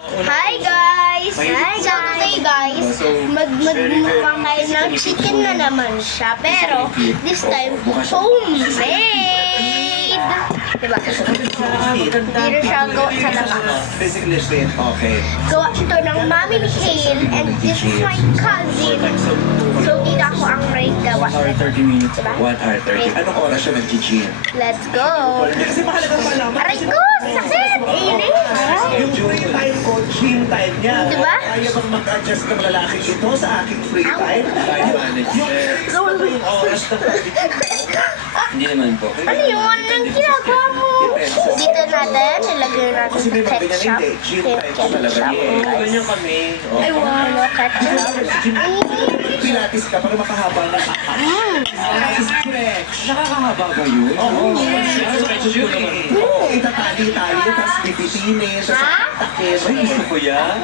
Hi guys! So today guys, magmukbang tayo ng chicken na naman siya. Pero this time, homemade! Diba? Dito siya gawa sa labas. Physically fit, okay. Gawa ito ng Mami Michael and this is my cousin. So dito ako ang rate gawa. 30 minutes. Diba? 1 hour 30. Anong oras siya nag-gym? Let's go! Kasi mahalaga malaman. Aray ko! Sakit! Inis! Yung free time ko, gym time niya. Diba? Kaya bang mag-adjust ng lalaking ito sa aking free time? Time management. Yung oras na Hindi naman po. Ano yun? Anong ginagawa mo? Dito natin, nilagay natin kasi sa may mga ganyan ketchup. hindi. Gym time ko talaga. Ganyan kami. Ay, wow, ketchup. Pilates ka para makahaba na. Stretch. Nakakahaba ba yun? Oo. Stretch yun naman. Oo, itatali-tali, tapos pipitinin, tapos taktakin. Ay, gusto ko yan.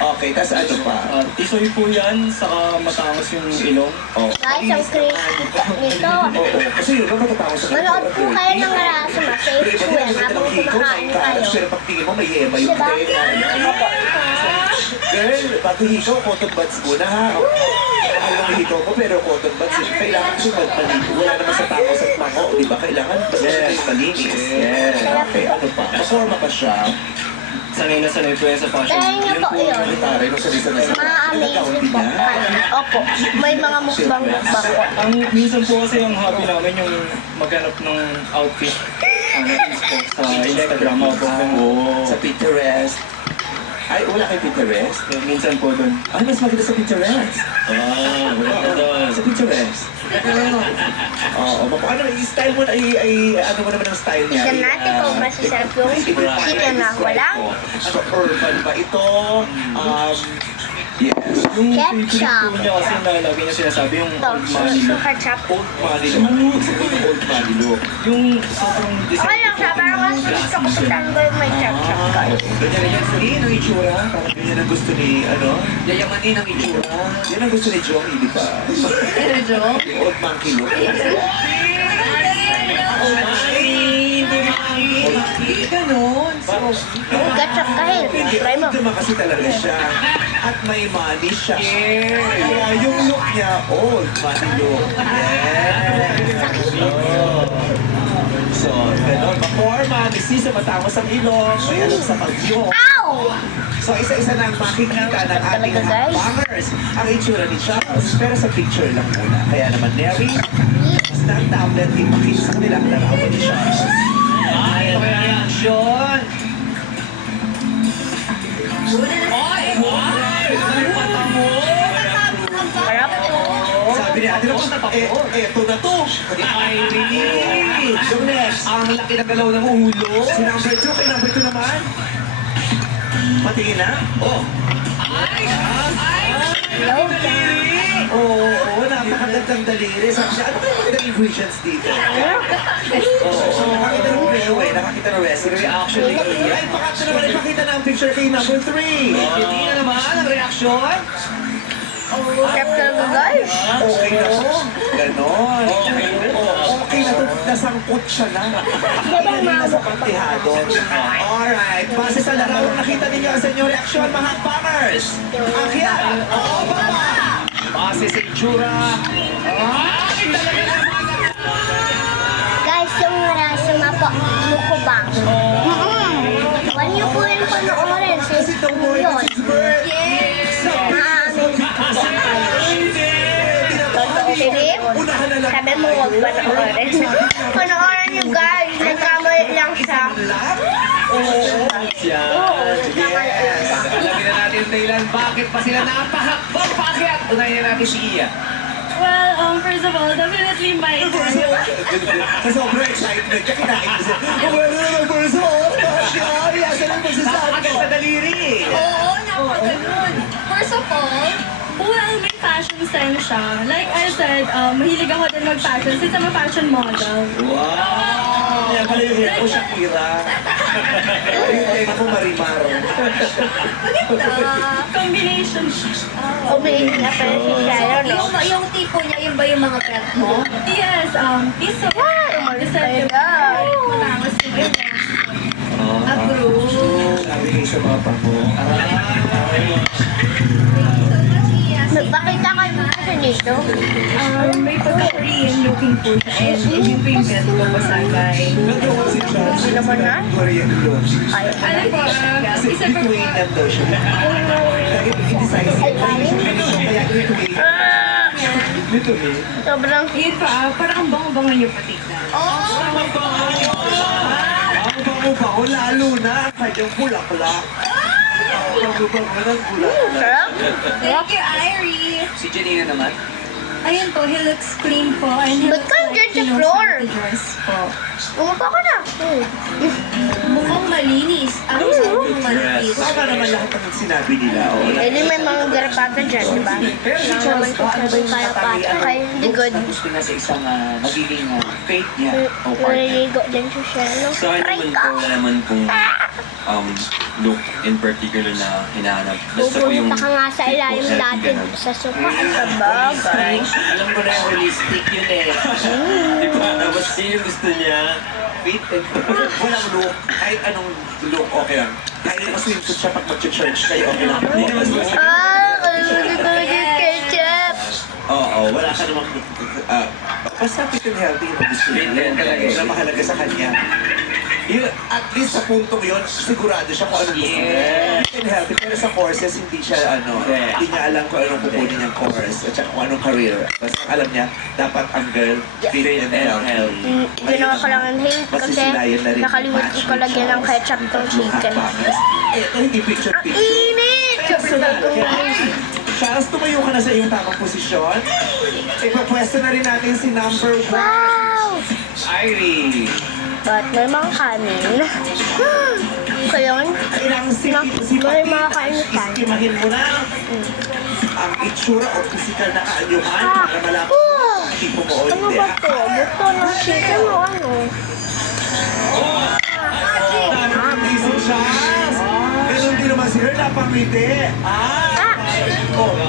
Okay, tapos ano pa? Tisoy po yan, saka matangos yung ilong. Oh. Guys, ang crispy po nito. Oo, kasi yun ang matatawag sa Manood po kayo ng Rasma sa issue yan habang kumakain kayo. Pero pag tingin mo, may yema yung Diba? Girl, bago hikaw, cotton buds muna ha. Ako lang hikaw ko, pero cotton buds, kailangan kasi magpaligo. Wala naman sa tao sa tango, di ba? Kailangan basta kayo malinis. Yes. Okay, ano pa? Maforma pa siya. Sanay na sanay po yan sa fashion. Try niyo po yun. Ay, taray, nung salisa na Ma-amazing po kayo. Opo, may mga mukbang-mukbang po. Ang minsan po kasi yung hobby namin yung maghanap ng outfit. Sa Instagram ako. Sa Pinterest. Ay, wala kay Pinterest? Minsan po doon. Ay, mas maganda sa Pinterest. Maganda doon. Sa Pinterest. Oo, ano, i-style mo, ano mo naman ang style niya? Tignan natin kung masasarap yung chicken na walang Ano, urban ba ito? Yes. Yung Ketchup. favorite po niya kasi na lagi niya sinasabi yung ito. old money So, look. ketchup. Old money look. Old money look. Yung sobrang Okay lang siya, parang mas gusto ko pagtanggol yung may ketchup guys. Ganyan yung free ng itsura. Parang ganyan ang gusto ni, ano? Yayamanin ang itsura. Yan ang gusto ni Joey, di ba? Yung old monkey look. Ganon. Yung ketchup kahit. Try mo. Naman kasi talaga siya. At may money siya. Kaya yung look niya, old money look. Yes. So, gano'n. Maporma, mistisa, matangos ang ilong, may alam sa pagyo. Ow! So, isa-isa na ang makikita ng ating Talaga, guys. hakbangers ang itsura ni Charles. Pero sa picture lang muna. Kaya naman, Neri, basta ang tablet, ipakita sa kanila ang larawan ni Charles. Ay, ito kaya reaction. Harap. Sabi ni Ate Rose, eto na to. Irene. Yung next, Ang laki ng galaw ng ulo. si number 2, kay number 2 naman. Patingin na. Oh. Hello, guys. Oo, napakagandang daliri. Sabi niya, ano kaya magandang ingredients dito? Oo, nakakita ng menu eh, nakakita ng recipe. Actually, Ay, pakita naman, ipakita na ang picture kay number 3. Hindi na naman ang reaction. Sarap talaga guys. Okay na to. Ganon. Okay na to. Nasangkot siya na. Hindi na sa pantihado. Alright. Base sa larawang nakita ninyo sa inyong reaksyon, mga bangers. Akyat. Oo, baba. Base sa itsura. Ay, talaga naman. Guys, yung Rasma po, mukbang. Huwag niyo po yung panoorin sa Kasi itong boy, yun. it's his birthday. Ma-amazing po kayo. Philip, Unahan na lang. sabi mo huwag panoorin. Panoorin niyo guys, nagkamali lang siya. Yan. Yes. Alamin na natin yung dahilan bakit pa sila napahakbang paakyat. Unahin na natin si Iya. Well, first of all, definitely my Sa sobrang excitement, kaya kinain ko siya. Well, first of all, Shari, asan ang masasabi Bakit ko? sa daliri? Oo, napakaganon. First of all, well, may fashion sense siya. Like I said, mahilig ako din mag-fashion since I'm a fashion model. Wow! Kaya pala yung hair ko, Shakira. Yung tenga ko, Marimar. Combination. Amazing na pala si Sharon, no? Yung tipo niya, yun ba yung mga pet mo? Yes, piece of Umalis tayo guys. matangos yung ilong. Approve. Sabi ibigay sa mga pako. Magpakita kayo kasi dito. May pagka-Korean looking po siya. And yun po yung best ko pa sa guy. Nagkawa si Charles. Hindi naman na. Korean look. Ay, Ano po, Kasi isa pa po. between them daw siya. Lagi indecisive. Kaya little Little sobrang... Yun pa, parang ang bango-bango niyo pati. Ang bango-bango, lalo na ang kanyang bulaklak. Ang bango-bango ng bulaklak. Sarap. Thank you, Irie. Si Janina naman. Ayun po, he looks clean po. And he Ba't looks ka like dyan he sa knows floor? how to dress po. Umupo ka na. Mukhang malinis. Ano sa mukhang malinis? Baka naman lahat ng sinabi nila. Eh, di may mga garapata dyan, di ba? Pero si Wala Charles naman ba, ano ba yung garapata. Kaya hindi good. gusto niya sa isang magiging fate niya o partner? Naliligo din siya siya. No? Sa akin Aray naman ka. po, wala naman kung look in particular na hinahanap. Basta po yung Pupunta ka nga sa ilalim healthy, dati ganun. sa sofa at sa bagay. Alam ko na yung holistic yun eh. Di ba? Tapos yun yung gusto niya. Fit and walang look. Kahit anong look, okay lang. Kahit swimsuit siya pag mag-church kayo, okay lang. Hindi naman gusto. Kalimutan ko yung ketchup. Oo, wala ka namang... basta fit and healthy yung gusto niya. Fit and Talaga, healthy. na mahalaga sa kanya. Yun, at least sa puntong yun, sigurado siya kung anong gusto niya. Fit and healthy, pero sa courses, hindi siya hindi niya alam kung anong pupunin niyang course at saka kung anong career. Basta alam niya, dapat ang girl, fit and healthy. Ginawa ko lang ang hate kasi Masisilayan na rin. nakalimutan ko lagyan ng ketchup tong chicken. Ito, hindi picture-picture. Init! Sobrang Charles, tumayo ka na sa iyong tamang posisyon. Ipapwesto na rin natin si number 1. Wow! Irie. But may mga kanin. Kaya yun, Kailangan may mga kanin tayo. iskimahin mo na ang itsura o physical na kaanyuhan para malaman Oh! ang tipo mo o Ano hindi. ba to? Buto ng chicken o ano? Hindi si Charles. Ganun din naman si Her, napangiti.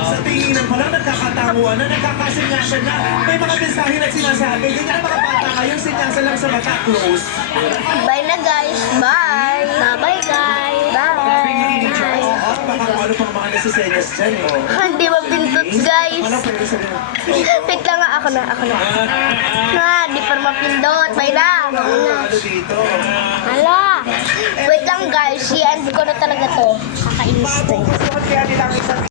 Sa tinginan pa lang, nagkakatanguan na, nagkakasinyasan na. May mga mensahe na sinasabi. Ganyan ang mga bata ngayon, sinyasa lang sa mata, close. Bye na guys. Bye. Bye guys. Bye. Oo, baka kung ano pang mga nasisenyas dyan eh. Hindi mapindot guys. Ano pwede sabihin? Wait lang nga, ako na. Di pa mapindot. Bye na. Ano dito? Hala. Wait lang guys, i-end ko na talaga to. Kakainis to. Mapupusuhan kaya nilang isang